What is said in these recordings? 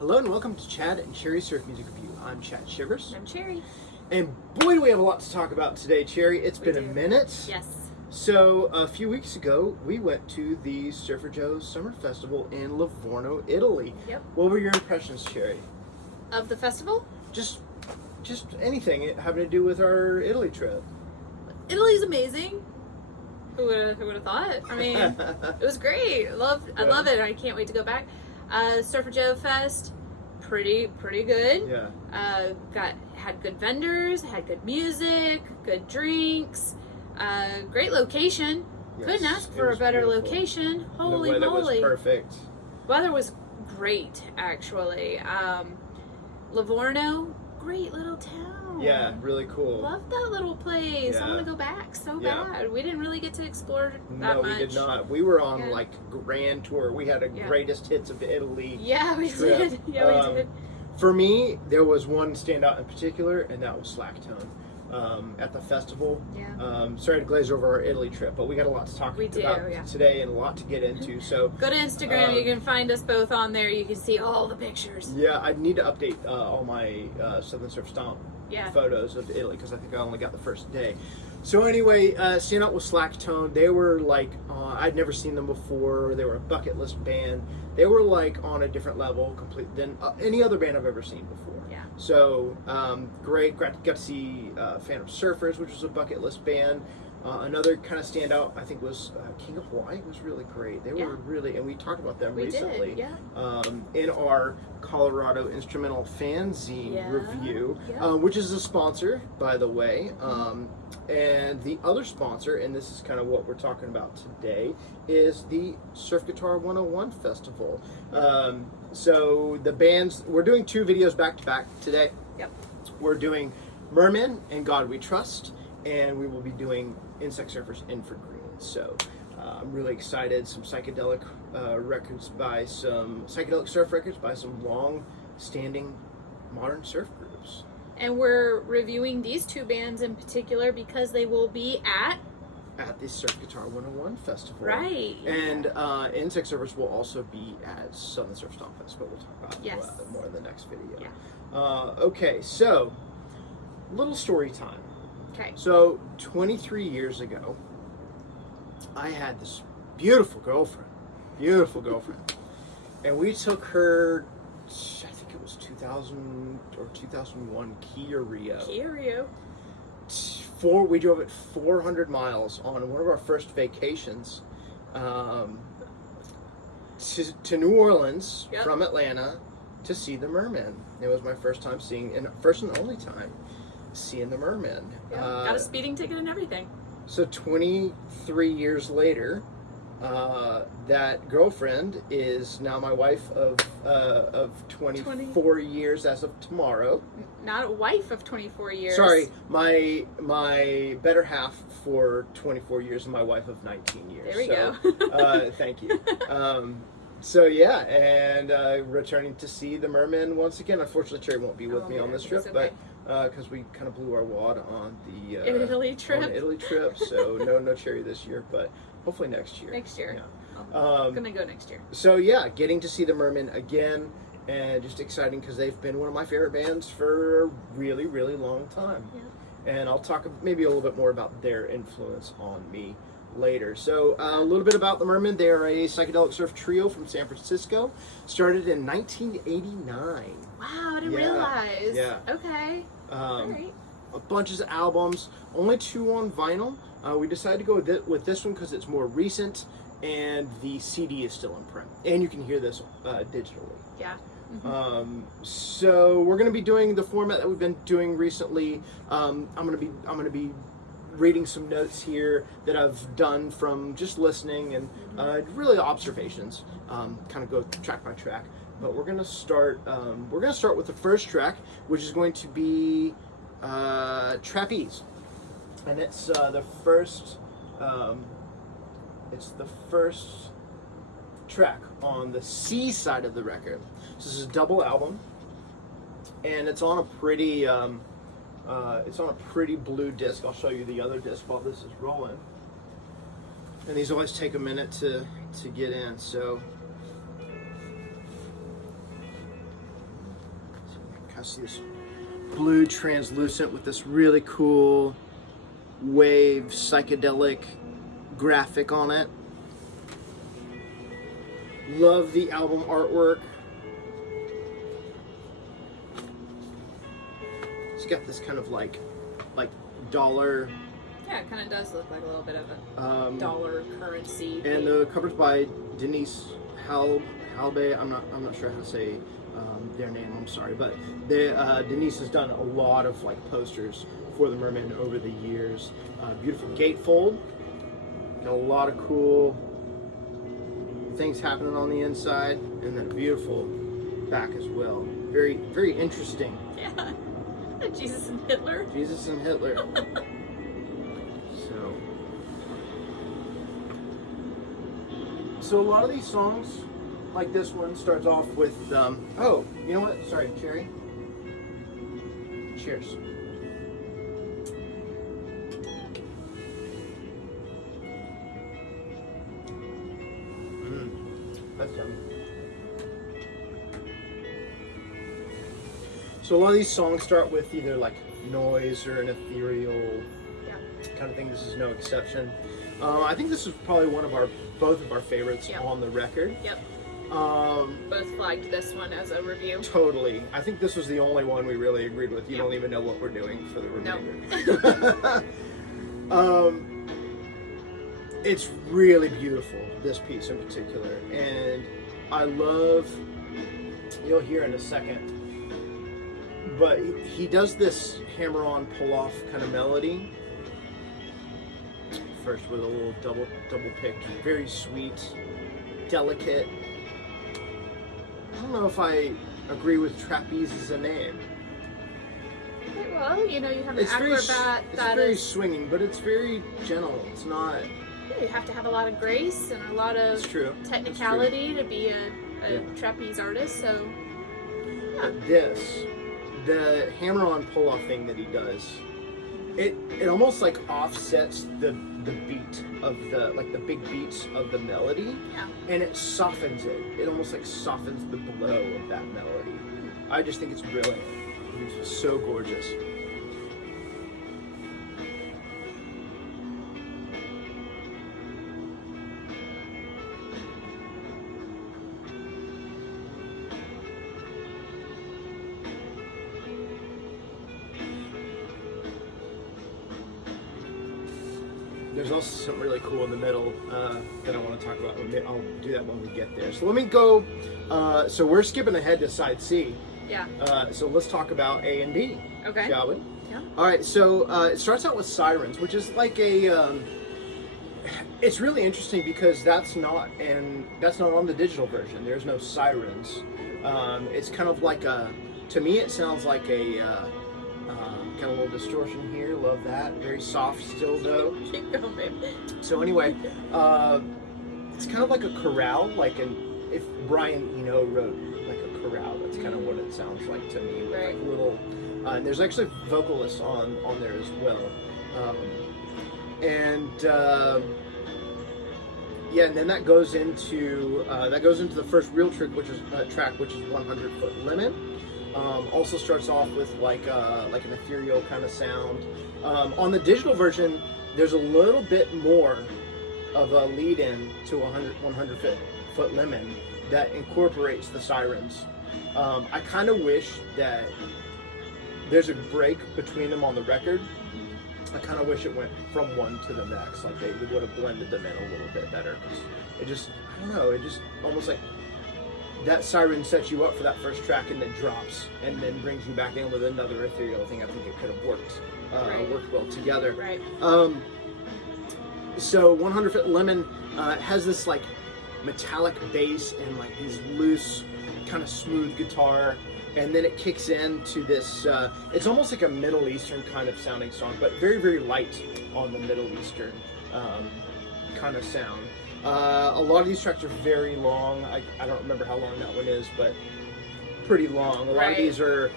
Hello and welcome to Chad and Cherry Surf Music Review. I'm Chad Shivers. I'm Cherry. And boy, do we have a lot to talk about today, Cherry. It's been a minute. Yes. So, a few weeks ago, we went to the Surfer Joe's Summer Festival in Livorno, Italy. Yep. What were your impressions, Cherry? Of the festival? Just anything having to do with our Italy trip. Italy's amazing. Who would have thought? I mean, it was great. I love it. I can't wait to go back. Surfer Joe Fest, pretty good. Yeah. Had good vendors, had good music, good drinks, great location. Yes, Couldn't ask it for a was better beautiful. location. Holy the weather moly. was perfect. Weather was great, actually. Livorno, great little town. Yeah, really cool. Love that little place. Yeah. I want to go back so Yeah. bad. We didn't really get to explore that No, much. we did not. We were on Yeah. like grand tour. We had a greatest hits of Italy. Yeah, we trip. did. Yeah, we did. For me, there was one standout in particular, and that was Slacktone. At the festival. Yeah. Sorry to glaze over our Italy trip, but we got a lot to talk about yeah. today and a lot to get into. So Go to Instagram. You can find us both on there. You can see all the pictures. yeah, I need to update all my Southern Surf Stomp photos of Italy because I think I only got the first day. So anyway, standout was Slacktone. They were like, I'd never seen them before. They were a bucket list band. They were like on a different level complete than any other band I've ever seen before. Yeah. So great. Got to see Phantom Surfers, which was a bucket list band. Another kind of standout, I think, was King of Hawaii. Was really great. They were really, and we talked about them recently. Did, yeah. In our Colorado Instrumental Fanzine review, Yeah. which is a sponsor, by the way. And the other sponsor, and this is kind of what we're talking about today, is the Surf Guitar 101 Festival. So the bands, we're doing two videos back to back today. Yep. We're doing Mermen and God We Trust, and we will be doing Insect Surfers In for Green. So I'm really excited. Some psychedelic psychedelic surf records by some long-standing modern surf groups. And we're reviewing these two bands in particular because they will be at the Surf Guitar 101 Festival. Right. And Insect Surfers will also be at Southern Surf Stomp Fest, but we'll talk about more in the next video. Yeah. Okay, so little story time. Okay. So 23 years ago, I had this beautiful girlfriend, and we took her, I think it was 2000 or 2001 Kia Rio. We drove it 400 miles on one of our first vacations to New Orleans from Atlanta to see the Mermen. It was my first time first and only time seeing the Mermen. Yeah. Got a speeding ticket and everything. So 23 years later, that girlfriend is now my wife of 24 years as of tomorrow. Not a wife of 24 years. Sorry, my better half for 24 years and my wife of 19 years. There we go. Thank you. So yeah, and returning to see the Mermen once again. Unfortunately, Cherry won't be with me on this trip, but because we kind of blew our wad on the Italy trip. So no Cherry this year, but hopefully next year. Yeah. I'm I'm gonna go next year. So yeah, getting to see the Mermen again, and just exciting because they've been one of my favorite bands for a really long time. Yeah. And I'll talk maybe a little bit more about their influence on me later. So a little bit about the Mermen. They're a psychedelic surf trio from San Francisco, started in 1989. Wow, I didn't realize. Yeah. Okay. All right. A bunch of albums, only 2 on vinyl. We decided to go with this one because it's more recent and the CD is still in print, and you can hear this digitally. Yeah. So we're going to be doing the format that we've been doing recently. I'm going to be reading some notes here that I've done from just listening and really observations. Kind of go track by track. But we're going to start. With the first track, which is going to be Trapeze, and it's the first. It's the first track on the C side of the record. So this is a double album, and it's on a pretty blue disc. I'll show you the other disc while this is rolling. And these always take a minute to get in. So has this blue translucent with this really cool wave psychedelic graphic on it. Love the album artwork. It's got this kind of like dollar. Yeah, it kind of does look like a little bit of a dollar currency. And thing. the cover's by Denise Halbe. I'm not sure how to say their name. I'm sorry, but Denise has done a lot of like posters for the Mermen over the years. Beautiful gatefold. Got a lot of cool things happening on the inside, and then a beautiful back as well. Very, very interesting. Yeah. Jesus and Hitler. Jesus and Hitler. So a lot of these songs, like this one, starts off with, oh, you know what? Sorry, Cherry. Cheers. That's yummy. So a lot of these songs start with either like noise or an ethereal kind of thing. This is no exception. I think this is probably both of our favorites on the record. Yep. Both flagged this one as a review. Totally. I think this was the only one we really agreed with. You don't even know what we're doing for the remainder. Nope. It's really beautiful, this piece in particular. And I love, you'll hear in a second, but he does this hammer-on, pull-off kind of melody. First with a little double pick, very sweet, delicate. I don't know if I agree with trapeze as a name. Okay, well, you know, you have an It's acrobat it's that very is. swinging, but it's very gentle. It's not. You have to have a lot of grace and a lot of It's true. technicality to be a trapeze artist. So, yeah. But the hammer-on pull-off thing that he does, it almost like offsets the beat of the big beats of the melody, and it softens it. It almost like softens the blow of that melody. I just think it's brilliant. It's so gorgeous. There's also something really cool in the middle that I want to talk about. I'll do that when we get there. So let me go. So we're skipping ahead to side C. Yeah. So let's talk about A and B. Okay. Shall we? Yeah. All right. So it starts out with sirens, which is like a. It's really interesting because that's not on the digital version. There's no sirens. It's kind of like a. To me, it sounds like a. Kind of a little distortion here. Love that. Very soft still though. Keep going, babe. So anyway, it's kind of like a chorale, if Brian Eno wrote like a chorale. That's kind of what it sounds like to me. With Right. like little, and there's actually vocalists on there as well. And then that goes into the first real track, which is 100 Foot Limit. Also starts off with like an ethereal kind of sound. On the digital version, there's a little bit more of a lead-in to 100 Foot Limit that incorporates the sirens. I kind of wish that there's a break between them on the record. I kind of wish it went from one to the next, like they would have blended them in a little bit better. It just almost like that siren sets you up for that first track and then drops and then brings you back in with another ethereal thing. I think it could have worked well together. Right. So 100 Foot Lemon has this like metallic bass and like these loose kind of smooth guitar, and then it kicks into this it's almost like a Middle Eastern kind of sounding song, but very, very light on the Middle Eastern kind of sound. A lot of these tracks are very long. I don't remember how long that one is, but pretty long. A lot of these are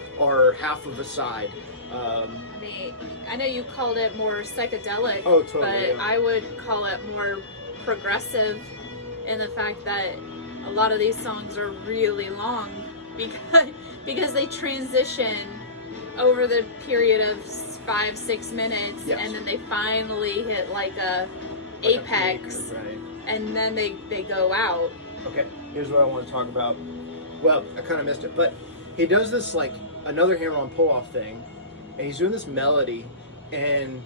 half of a side. I know you called it more psychedelic, but I would call it more progressive in the fact that a lot of these songs are really long because they transition over the period of 5-6 minutes, Yes. and then they finally hit like a Like a apex, peak, right. and then they go out. Okay, here's what I want to talk about. Well, I kind of missed it, but he does this like another hammer-on pull-off thing, and he's doing this melody, and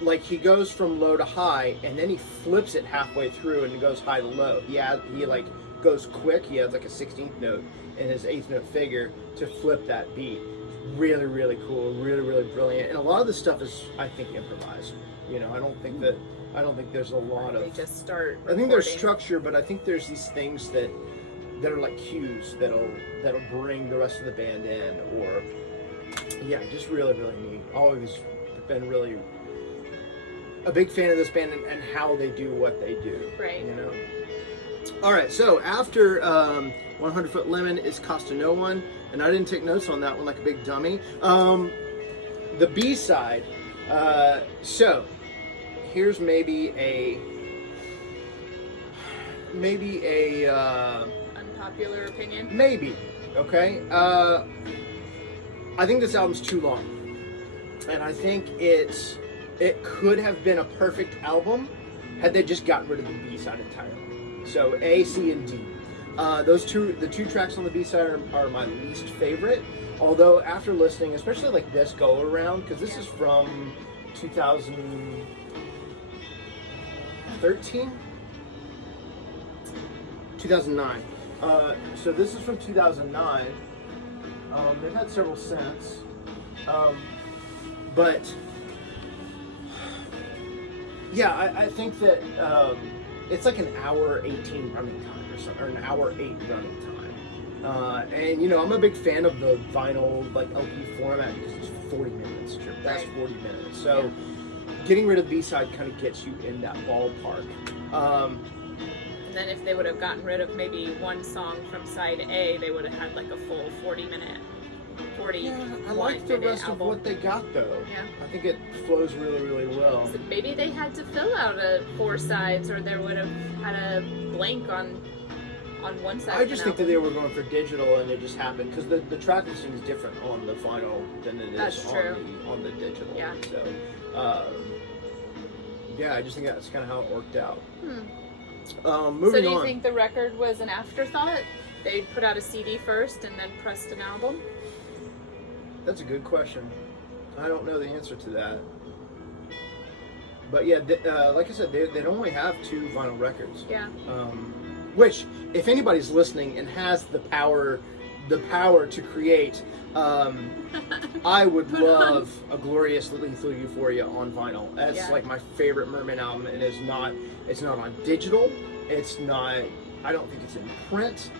like he goes from low to high, and then he flips it halfway through, and it goes high to low. He like goes quick. He has like a 16th note in his 8th note figure to flip that beat. Really, really cool. Really, really brilliant. And a lot of this stuff is, I think, improvised. You know, I don't think there's a lot of. They just start. I think there's recording. structure, but I think there's these things that are like cues that'll bring the rest of the band in, or yeah, just really, really neat. Always been really a big fan of this band and how they do what they do. Right. You know. All right. So after 100 Foot Lemon is Costa No One, and I didn't take notes on that one like a big dummy. The B side. So here's maybe a Unpopular opinion. maybe, okay? I think this album's too long. And I think it could have been a perfect album had they just gotten rid of the B-side entirely. So A, C, and D. The two tracks on the B-side are my least favorite. Although after listening, especially like this go around, because this is from 2013? 2009. So this is from 2009. They've had several since. But yeah, I think that it's like an hour 18 running time or something, or an hour 8 running time. And you know, I'm a big fan of the vinyl like LP format because it's 40 minutes. That's Right. 40 minutes. So getting rid of the B-side kind of gets you in that ballpark. And then if they would have gotten rid of maybe one song from side A, they would have had like a full 40-minute, 41 Yeah, I like the rest album. of what they got though. Yeah. I think it flows really, really well. So maybe they had to fill out a 4 sides, or they would have had a blank on one side. I just think that they were going for digital, and it just happened because the track listing is different on the vinyl than it is That's true. on the digital. Yeah. So, yeah, I just think that's kind of how it worked out. Moving So do you on. think the record was an afterthought? They put out a CD first and then pressed an album? That's a good question. I don't know the answer to that. But yeah, like I said, they'd only have 2 vinyl records. Yeah. Which, if anybody's listening and has the power to create, I would love a Glorious Lethal Euphoria on vinyl. That's like my favorite Mermen album, and it's not on digital. It's not. I don't think it's in print,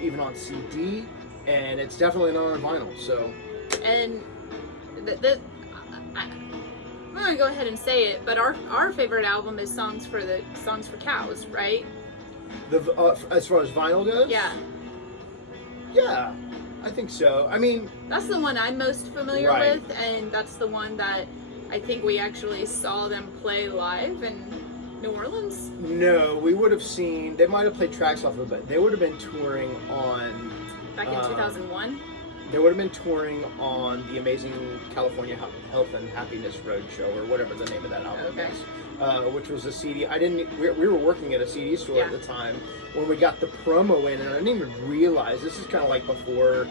even on CD, and it's definitely not on vinyl. So. And I'm gonna go ahead and say it, but our favorite album is Songs for Cows, right? As far as vinyl goes? Yeah. Yeah, I think so. I mean, That's the one I'm most familiar Right. with, and that's the one that I think we actually saw them play live in New Orleans. no, we would have seen. They might have played tracks off of it. They would have been touring on. Back in 2001. They would have been touring on the Amazing California Health and Happiness Roadshow, or whatever the name of that album Okay. is, which was a CD. We were working at a CD store at the time when we got the promo in, and I didn't even realize this is kind of like before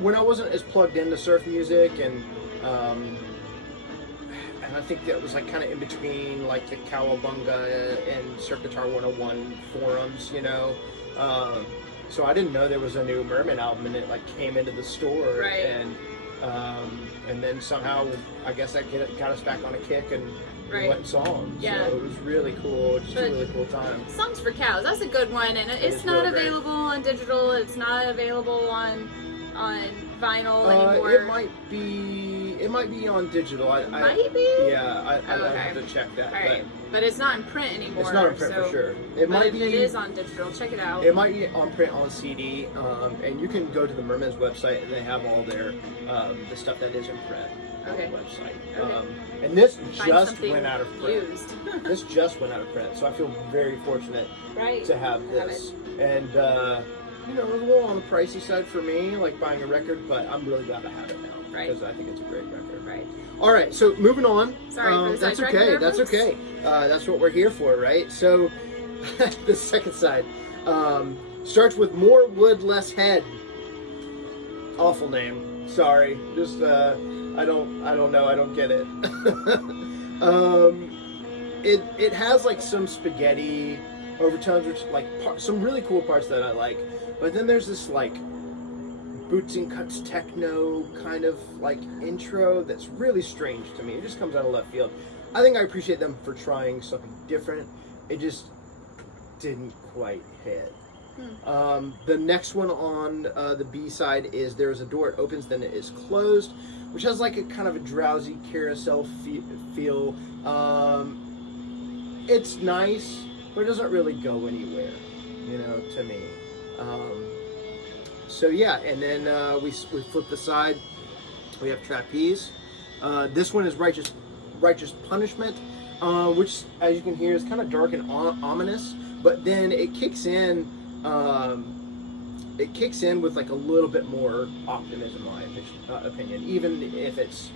when I wasn't as plugged into surf music, and I think that was like kind of in between like the Cowabunga and Surf Guitar 101 forums, you know. So I didn't know there was a new Mermen album, and it like came into the store, Right. And then somehow I guess that got us back on a kick, and we Right. went and saw them. Yeah. So it was really cool, just But- a really cool time. Songs for Cows, that's a good one, and it's is not really great. available on digital. It's not available on vinyl anymore. It might be on digital. Might be? Yeah, I'd Okay. have to check that. All right, but it's not in print anymore. But it's not in print so, for sure. But if it is on digital, check it out. It might be on print on CD, and you can go to the Mermen's website, and they have all their the stuff that is in print. Okay. the website. Okay. And this Find just something went out of print. used. This just went out of print, so I feel very fortunate Right. to have this. And you know, it was a little on the pricey side for me, like buying a record, but I'm really glad to have it now because I think it's a great record. Right. All right, so moving on. Sorry for the that's sidetrack okay. there, That's folks. okay. That's what we're here for, right? So the second side starts with more wood, less head. Awful name. Sorry. Just I don't know. I don't get it. It has like some spaghetti overtones, which like some really cool parts that I like. But then there's this like boots and cuts techno kind of like intro that's really strange to me. It just comes out of left field. I think I appreciate them for trying something different. It just didn't quite hit. The next one on the B side is There's a Door, It Opens, Then It Is Closed, which has like a kind of a drowsy carousel feel. It's nice, but it doesn't really go anywhere, you know, to me. So yeah, and then we flip the side. We have Trapeze. This one is Righteous Punishment, which, as you can hear, is kind of dark and ominous. But then it kicks in. It kicks in with like a little bit more optimism, in my opinion, even if it's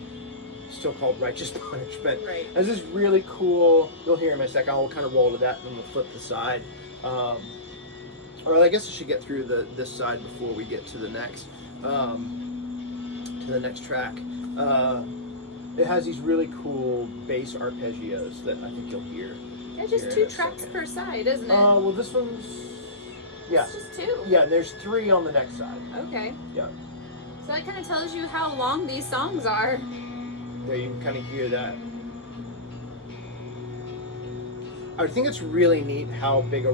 still called Righteous Punishment. Right. This is really cool. You'll hear in a second. I'll kind of roll to that, and then we'll flip the side. Or I guess I should get through this side before we get to the next track. It has these really cool bass arpeggios that I think you'll hear. Yeah, just 2 tracks per side, isn't it? Well, this one's It's just 2. Yeah, there's 3 on the next side. Okay. Yeah. So that kind of tells you how long these songs are. Yeah, you can kind of hear that. I think it's really neat how big a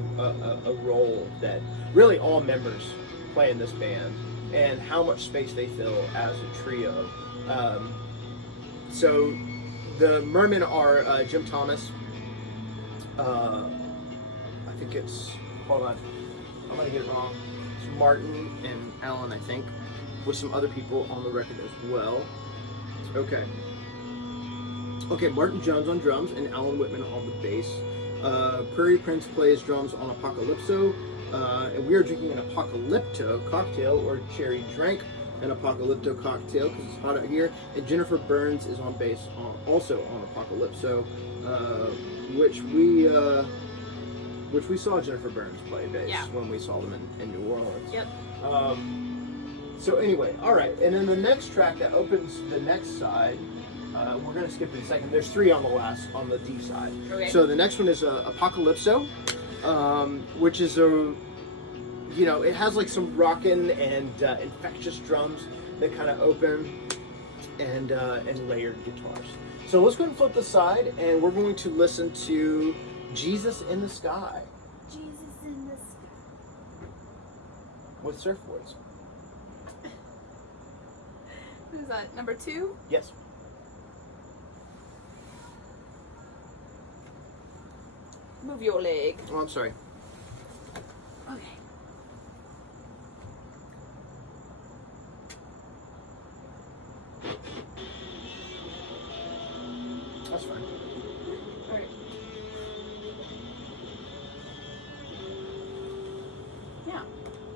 role that really all members play in this band and how much space they fill as a trio. So the Mermen are Jim Thomas. I think it's, hold on, I'm going to get it wrong. It's Martin and Alan, I think, with some other people on the record as well. Okay. Okay, Martin Jones on drums and Alan Whitman on the bass. Prairie Prince plays drums on Apocalypto, and we are drinking an Apocalypto cocktail, or Cherry drank an Apocalypto cocktail because it's hot out here. And Jennifer Burns is on bass, also on Apocalypto, which we saw Jennifer Burns play bass when we saw them in New Orleans. Yep. So anyway, all right, and then the next track that opens the next side. We're going to skip in a second. There's 3 on the D side. Okay. So the next one is Apocalypto, which is it has like some rockin' and infectious drums that kind of open and layered guitars. So let's go ahead and flip the side, and we're going to listen to Jesus in the Sky. Jesus in the Sky. With surfboards. Who's that? Number 2? Yes. Move your leg. Oh, I'm sorry. Okay. That's fine. Alright. Yeah.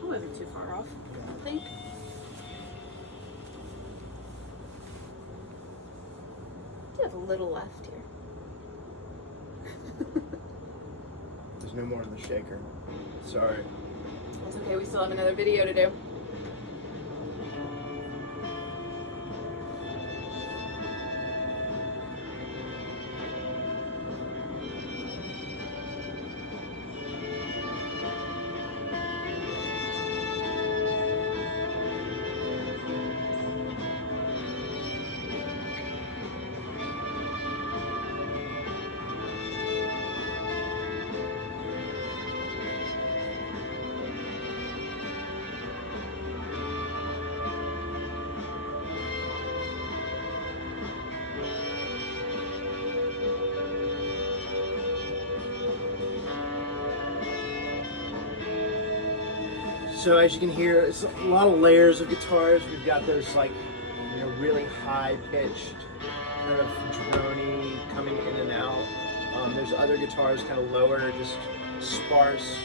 I wasn't too far off, I don't think. You have a little left here. There's no more in the shaker. Sorry. That's okay, we still have another video to do. So as you can hear, it's a lot of layers of guitars. We've got those like really high-pitched, kind of drony, coming in and out. There's other guitars kind of lower, just sparse.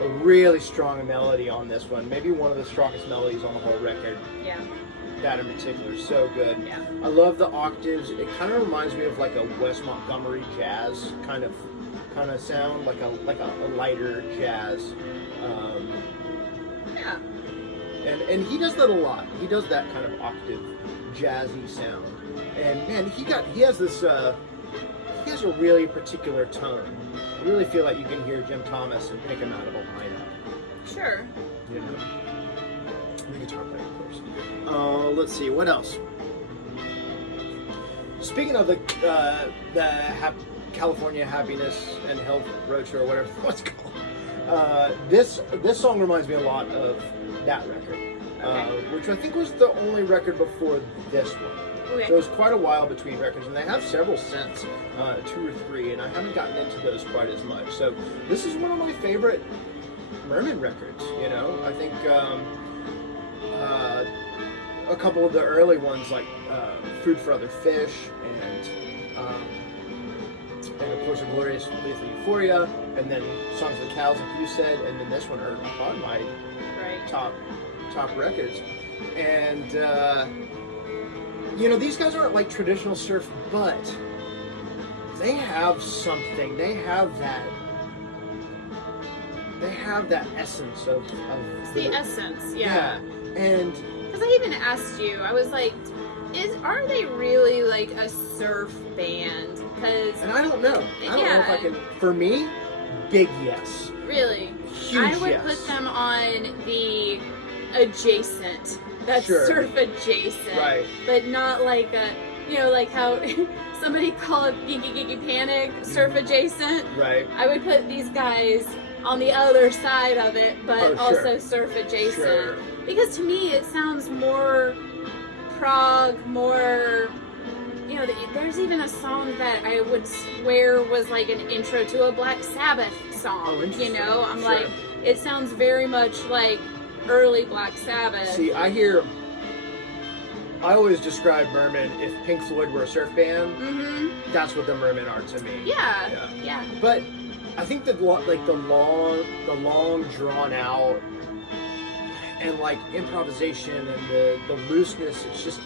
A really strong melody on this one. Maybe one of the strongest melodies on the whole record. Yeah. That in particular, so good. Yeah. I love the octaves. It kind of reminds me of like a Wes Montgomery jazz kind of sound, like a lighter jazz. Yeah. And he does that a lot. He does that kind of octave jazzy sound. And man, he has this he has a really particular tone. I really feel like you can hear Jim Thomas and pick him out of a lineup. Sure. You know. The guitar player, of course. Let's see, what else? Speaking of the California Happiness and Health Roadshow, or whatever it's called, this song reminds me a lot of that record, which I think was the only record before this one. Okay. So it was quite a while between records, and they have several since, 2 or 3, and I haven't gotten into those quite as much. So this is one of my favorite Mermen records. You know, I think a couple of the early ones like Food for Other Fish and of course A Glorious Lethal Euphoria, and then Songs of the Cows, like you said, and then this one are on my top records. And you know, these guys aren't like traditional surf, but they have something. They have that essence of it's the essence, yeah. And because I even asked you, I was like, are they really like a surf band? And I don't know. I don't know if I can. For me, big yes. Really? Huge I would yes. put them on the adjacent. That's surf adjacent. Right. But not like a, you know, like how somebody called it Geeky Geeky Panic surf adjacent. Right. I would put these guys on the other side of it, but also surf adjacent. Sure. Because to me it sounds more prog, more, you know, there's even a song that I would swear was like an intro to a Black Sabbath song. Oh, interesting. You know, I'm like, it sounds very much like early Black Sabbath. See, I always describe Mermen, if Pink Floyd were a surf band, that's what the Mermen are to me. Yeah. But I think that like the long drawn out and like improvisation and the looseness, it's just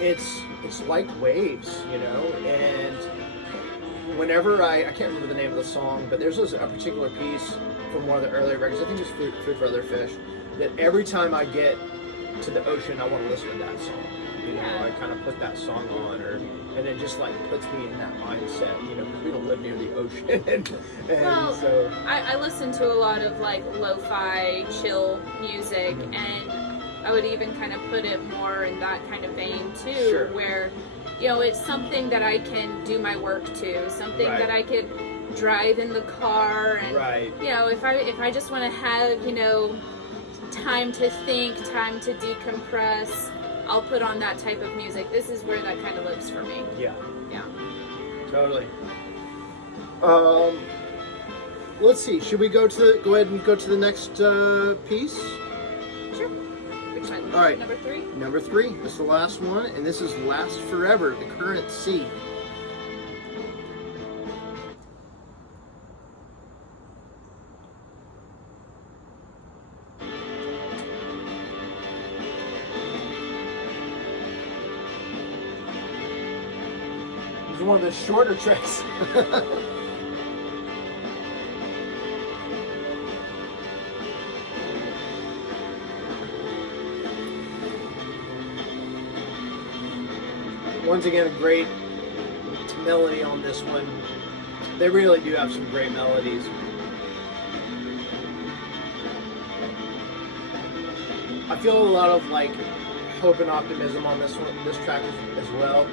it's like waves, you know. And whenever I can't remember the name of the song, but there's a particular piece from one of the earlier records, I think it's Food for Other Fish, that every time I get to the ocean, I want to listen to that song. You know, I kind of put that song on, and it just like puts me in that mindset. You know, because we don't live near the ocean, and so I listen to a lot of like lo-fi, chill music, and I would even kind of put it more in that kind of vein too, where, you know, it's something that I can do my work to, something that I could drive in the car, and you know, if I just want to have, you know, time to think, time to decompress, I'll put on that type of music. This is where that kind of lives for me. Yeah. Totally. Let's see. Should we go ahead and go to the next piece? Sure. Which one? All right. Number 3? Number 3. This is the last one, and this is Last Forever, The Current Sea. This is one of the shorter tracks. Once again, a great melody on this one. They really do have some great melodies. I feel a lot of like hope and optimism on this one, this track as well.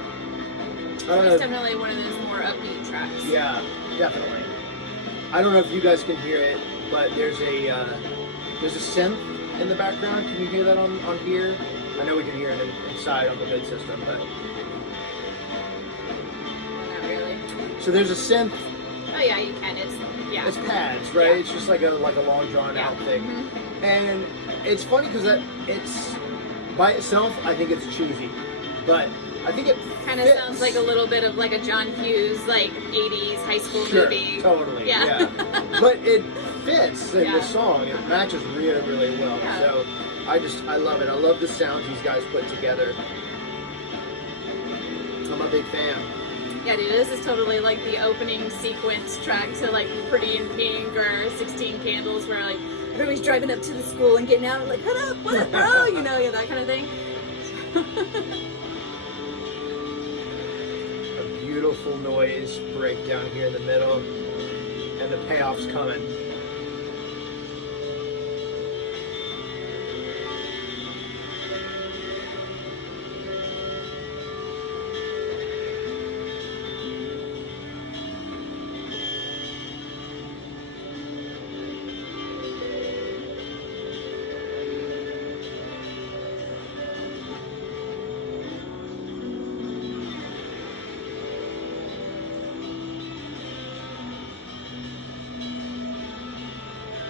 It's definitely one of those more upbeat tracks. Yeah, definitely. I don't know if you guys can hear it, but there's a synth in the background. Can you hear that on here? I know we can hear it inside on the mid system, but not really. So there's a synth. Oh yeah, you can. It's pads, right? Yeah. It's just like a long drawn out thing, and it's funny because it's by itself. I think it's choosy. but I think it kind of sounds like a little bit of like a John Hughes like 80s high school movie. Totally. Yeah. But it fits in the song. It matches really, really well. Yeah. So I love it. I love the sounds these guys put together. I'm a big fan. Yeah, dude, this is totally like the opening sequence track to like Pretty in Pink or 16 Candles, where like everybody's driving up to the school and getting out and like, what up, bro? You know, yeah, that kind of thing. A beautiful noise break down here in the middle, and the payoff's coming.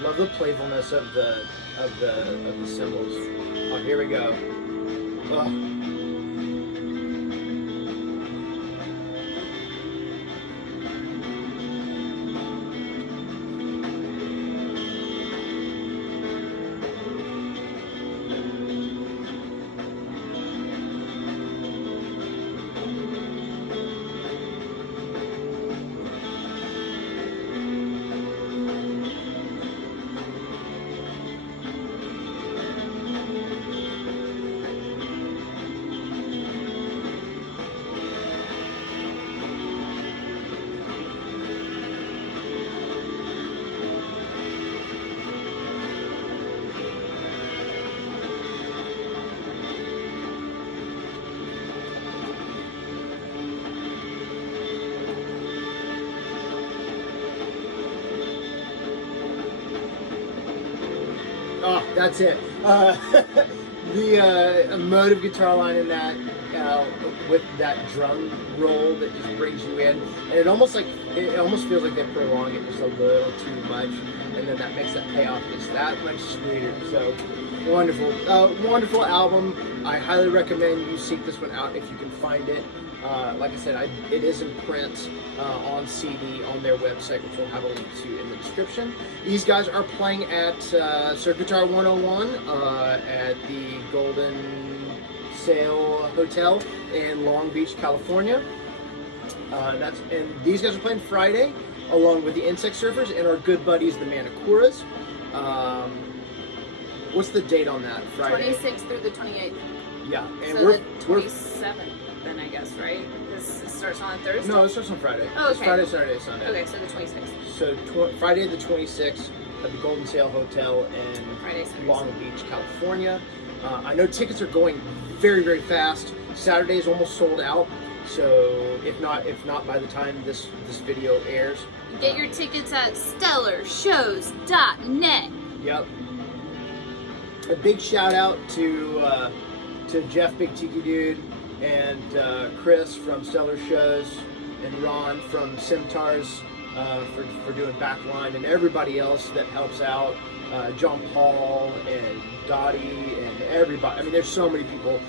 Love the playfulness of the cymbals. Oh, here we go. Ugh. Oh, that's it. The emotive guitar line in that, with that drum roll that just brings you in, and it almost feels like they prolong it just a little too much, and then that makes that payoff just that much sweeter. So wonderful, wonderful album. I highly recommend you seek this one out if you can find it. Like I said, it is in print on CD on their website, which we'll have a link to in the description. These guys are playing at Surf Guitar 101 at the Golden Sail Hotel in Long Beach, California. And these guys are playing Friday, along with the Insect Surfers and our good buddies, the Manicuras. What's the date on that? Friday? 26th through the 28th. Yeah, and so the 27th. Then I guess, right? This starts on Thursday? No, it starts on Friday. Oh, okay. It's Friday, Saturday, Sunday. Okay, so the 26th. So Friday the 26th at the Golden Sail Hotel in Friday, Saturday, Long Beach, California. I know tickets are going very, very fast. Saturday is almost sold out. So if not by the time this video airs, get your tickets at stellarshows.net. Yep. A big shout out to Jeff Big Tiki Dude and Chris from Stellar Shows and Ron from Simtars for doing backline, and everybody else that helps out, John Paul and Dottie and everybody. I mean, there's so many people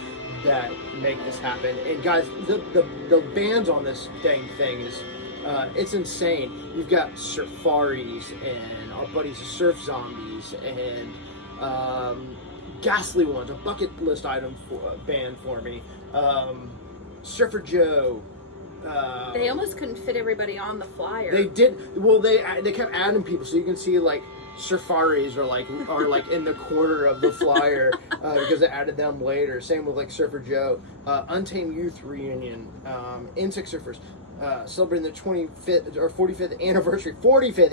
that make this happen. And guys, the bands on this dang thing is it's insane. You've got Surfaris and our buddies the Surf Zombies and Ghastly Ones, a bucket list item band for me. Surfer Joe. They almost couldn't fit everybody on the flyer. They did. Well, they kept adding people, so you can see like Surfaris are like in the corner of the flyer because they added them later. Same with like Surfer Joe, Untamed Youth Reunion, Insect Surfers. Celebrating the 25th or 45th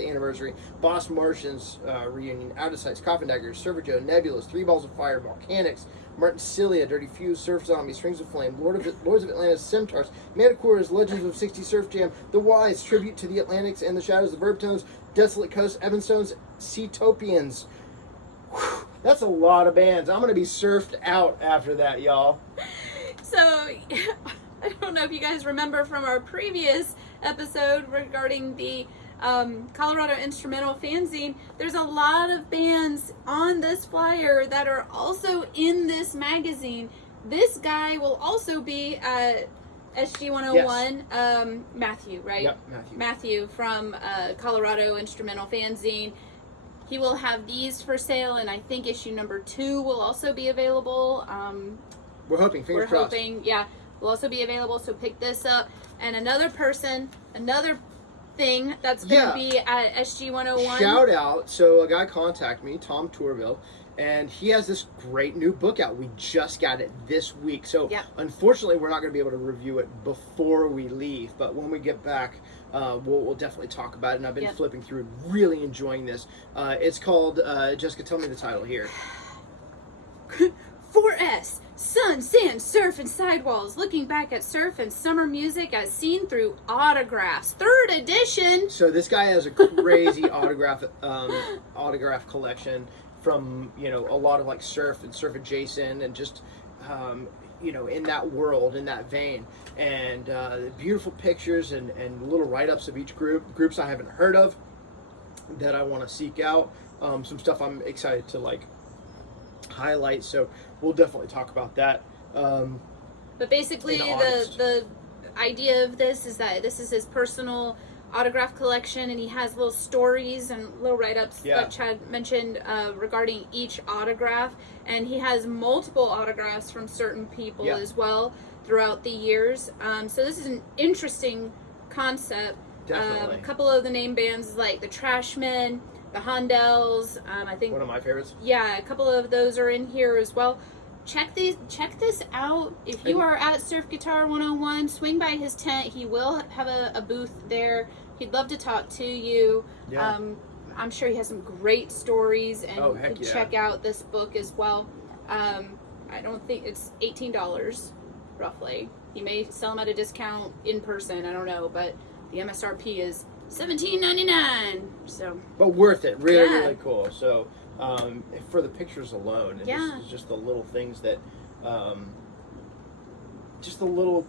anniversary, Boss Martians reunion, Out of Sights, Coffin Daggers, Surfer Joe, Nebulous, Three Balls of Fire, Volcanics, Martin Cilia, Dirty Fuse, Surf Zombie, Strings of Flame, Lords of Atlantis, Simtars, Manicuras, Legends of 60 Surf Jam, The Wise, Tribute to the Atlantics and the Shadows, The Verb Tones, Desolate Coast, Evanstones, Seatopians. Whew, that's a lot of bands. I'm gonna be surfed out after that, y'all. So. I don't know if you guys remember from our previous episode regarding the Colorado Instrumental Fanzine, there's a lot of bands on this flyer that are also in this magazine this guy will also be at SG 101. Matthew, right? Yep, Matthew. Matthew from Colorado Instrumental Fanzine. He will have these for sale, and I think issue number 2 will also be available. We're hoping, fingers crossed. Yeah, will also be available, so pick this up. And another thing that's going to be at SG 101. Shout out. So a guy contacted me, Tom Tourville, and he has this great new book out. We just got it this week. So unfortunately, we're not going to be able to review it before we leave, but when we get back, we'll definitely talk about it. And I've been flipping through and really enjoying this. It's called, Jessica, tell me the title here. 4S, sun, sand, surf, and sidewalls. Looking back at surf and summer music as seen through autographs. 3rd edition. So this guy has a crazy autograph collection from, you know, a lot of like surf and surf adjacent and just, you know, in that world, in that vein. And beautiful pictures and little write-ups of each groups I haven't heard of that I want to seek out. Some stuff I'm excited to like highlight, so we'll definitely talk about that. But basically the idea of this is that this is his personal autograph collection, and he has little stories and little write-ups that Chad mentioned regarding each autograph, and he has multiple autographs from certain people as well throughout the years. So this is an interesting concept. Definitely. A couple of the name bands like the Trashmen, the Hondells, I think one of my favorites. Yeah, a couple of those are in here as well. Check this out. If you are at Surf Guitar 101, swing by his tent. He will have a booth there. He'd love to talk to you. Yeah. I'm sure he has some great stories, and heck yeah. check out this book as well. I don't think it's $18 roughly. He may sell them at a discount in person. I don't know, but the MSRP is $17.99. So, but worth it. Really cool. So, for the pictures alone, and just the little things that, just the little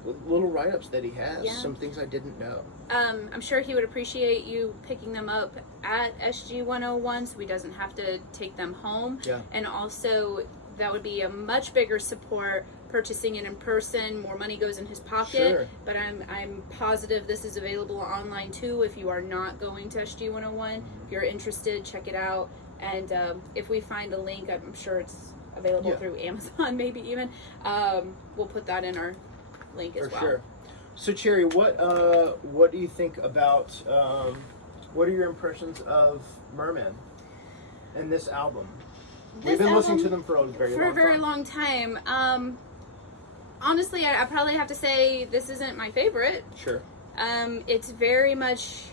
write-ups that he has. Yeah. Some things I didn't know. I'm sure he would appreciate you picking them up at SG 101, so he doesn't have to take them home. Yeah. And also, that would be a much bigger support purchasing it in person. More money goes in his pocket. Sure. But I'm positive this is available online too. If you are not going to SG 101, if you're interested, check it out. And if we find a link, I'm sure it's available through Amazon, maybe even. We'll put that in our link as well. Sure. So Cherry, what do you think about? What are your impressions of Mermen and this album? We've been listening to them for a very long time. Honestly, I probably have to say this isn't my favorite. Sure. It's very much.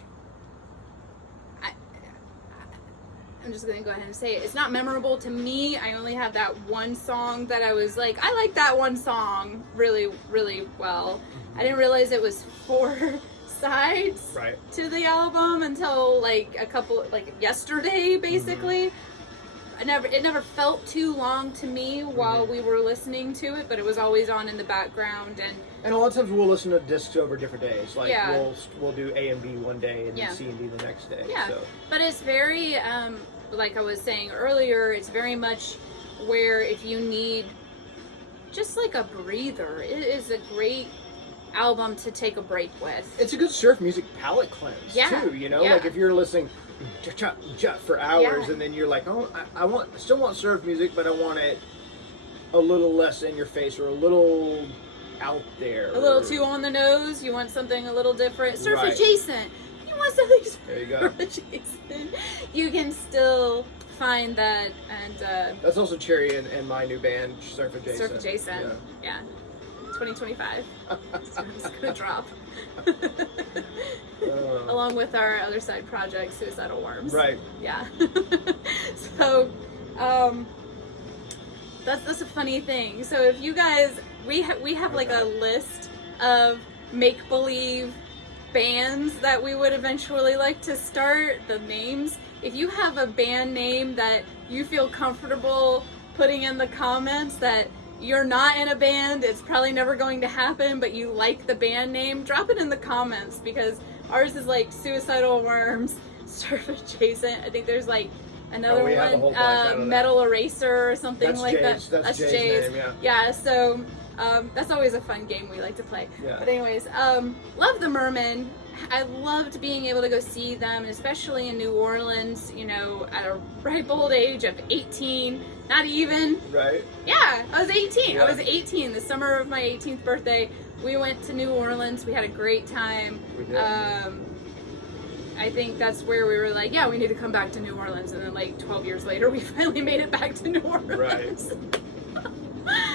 I'm just going to go ahead and say it. It's not memorable to me. I only have that one song that I was like, I like that one song really, really well. Mm-hmm. I didn't realize it was 4 sides to the album until yesterday, basically. Mm-hmm. It never felt too long to me while we were listening to it, but it was always on in the background. And a lot of times we'll listen to discs over different days. Like we'll do A and B one day and C and D the next day. Yeah, so. But it's very, like I was saying earlier, it's very much where if you need just like a breather, it is a great album to take a break with. It's a good surf music palate cleanse too, you know? Like if you're listening for hours and then you're like, oh, I still want surf music, but I want it a little less in your face or a little out there. A little too on the nose. You want something a little different. Surf adjacent. You want something surf adjacent. You can still find that. And that's also Cherry and my new band, Surf Adjacent. Surf Adjacent. Yeah. 2025. It's gonna drop. Along with our other side project, Suicidal Worms. Right. Yeah. So, that's a funny thing. So if you guys, we have like a list of make-believe bands that we would eventually like to start, the names. If you have a band name that you feel comfortable putting in the comments that you're not in a band, it's probably never going to happen, but you like the band name, drop it in the comments, because ours is like Suicidal Worms, Surf Adjacent. I think there's like another we have a whole bunch out of that. Metal Eraser or something That's like Jay's, that. That's Jay's name, yeah. Yeah, so that's always a fun game we like to play. Yeah. But anyways, love the Mermen. I loved being able to go see them, especially in New Orleans, you know, at a ripe old age of 18, not even. Right. Yeah, I was 18. Yeah. I was 18, the summer of my 18th birthday. We went to New Orleans. We had a great time. We did. I think that's where we were like, yeah, we need to come back to New Orleans. And then like 12 years later, we finally made it back to New Orleans. Right.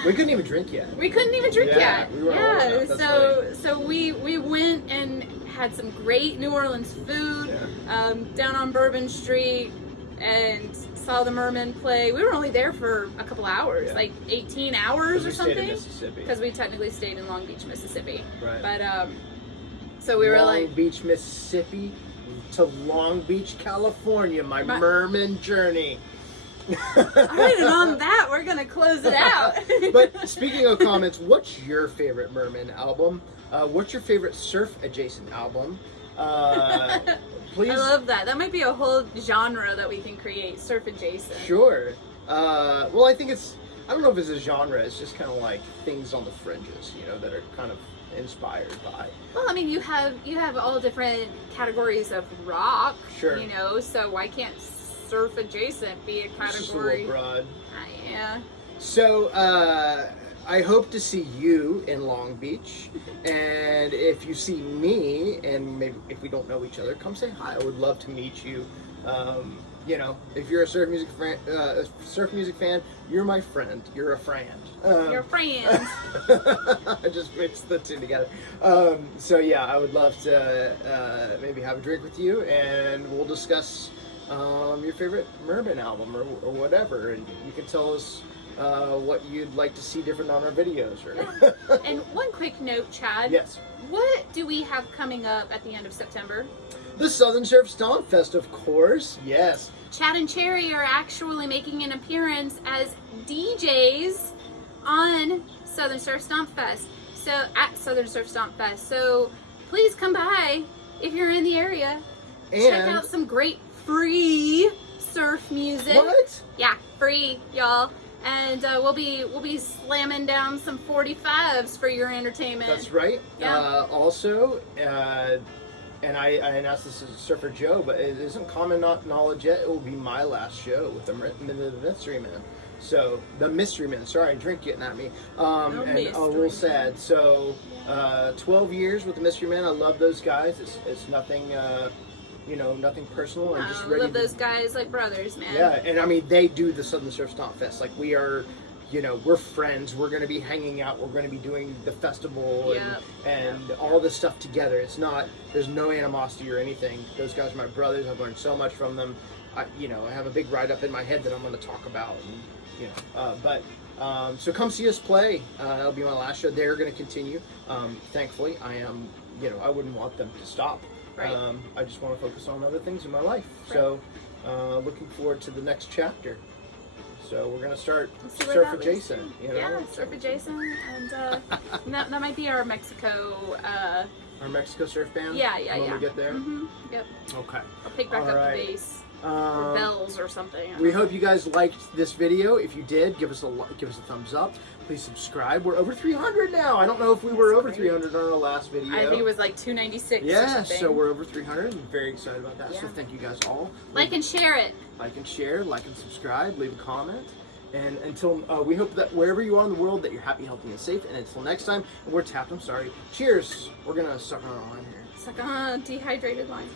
We couldn't even drink yet. We couldn't even drink yet. We were old enough. So we went and had some great New Orleans food down on Bourbon Street and saw the Mermen play. We were only there for a couple hours, like 18 hours or something. Stayed in Mississippi. Because we technically stayed in Long Beach, Mississippi. Right. But so we were like Long Beach, Mississippi to Long Beach, California, my Mermen journey. All right, and on that, we're gonna close it out. But speaking of comments, what's your favorite Mermen album? What's your favorite surf adjacent album? Please. I love that. That might be a whole genre that we can create, surf adjacent. Sure. Well, I think it's, I don't know if it's a genre, it's just kind of like things on the fringes, you know, that are kind of inspired by. Well, I mean, you have all different categories of rock, Sure. you know, so why can't surf adjacent be a category? It's just a little broad. Yeah. So, I hope to see you in Long Beach, and if you see me, and maybe if we don't know each other, come say hi. I would love to meet you. You know, if you're a surf music fan, you're my friend. You're a friend. You're a friend. I just mixed the two together. So yeah, I would love to maybe have a drink with you, and we'll discuss your favorite Mermen album or whatever, and you can tell us what you'd like to see different on our videos. Or And one quick note, Chad. Yes. What do we have coming up at the end of September? The Southern Surf Stomp Fest, of course. Yes. Chad and Cherry are actually making an appearance as DJs on Southern Surf Stomp Fest. So at Southern Surf Stomp Fest. So please come by if you're in the area. And check out some great free surf music. What? Yeah, free, y'all. And we'll be slamming down some 45s for your entertainment. That's right. Yeah. Also, and I announced this as Surfer Joe, but it isn't common knowledge yet. It will be my last show with the Mystery Man. So, the Mystery Man. Sorry, drink getting at me. And a little sad. So, 12 years with the Mystery Man. I love those guys. It's nothing, you know, nothing personal. I'm just ready. I love those guys like brothers, man. Yeah, and I mean, they do the Southern Surf Stomp Fest. Like, we are, you know, we're friends. We're going to be hanging out. We're going to be doing the festival and all this stuff together. It's not, there's no animosity or anything. Those guys are my brothers. I've learned so much from them. I have a big write-up in my head that I'm going to talk about. And, so come see us play. That'll be my last show. They're going to continue. Thankfully, I am, I wouldn't want them to stop. Right. I just want to focus on other things in my life. Right. So, looking forward to the next chapter. So we're gonna start We'll surf adjacent. Yeah, surf adjacent, and that might be our Mexico. Our Mexico surf band. Yeah. When we get there. Mm-hmm. Yep. Okay. I'll pick back up the bass. Or bells or something. We hope you guys liked this video. If you did, give us a thumbs up. Please subscribe. We're over 300 now. I don't know if we were over 300 on our last video. I think it was like 296. Yeah, or something. So we're over 300. I'm very excited about that. Yeah. So thank you guys all. Like and share it. Like and share. Like and subscribe. Leave a comment. And until we hope that wherever you are in the world, that you're happy, healthy, and safe. And until next time, and we're tapped. I'm sorry. Cheers. We're gonna suck on our line here. Suck on a dehydrated line.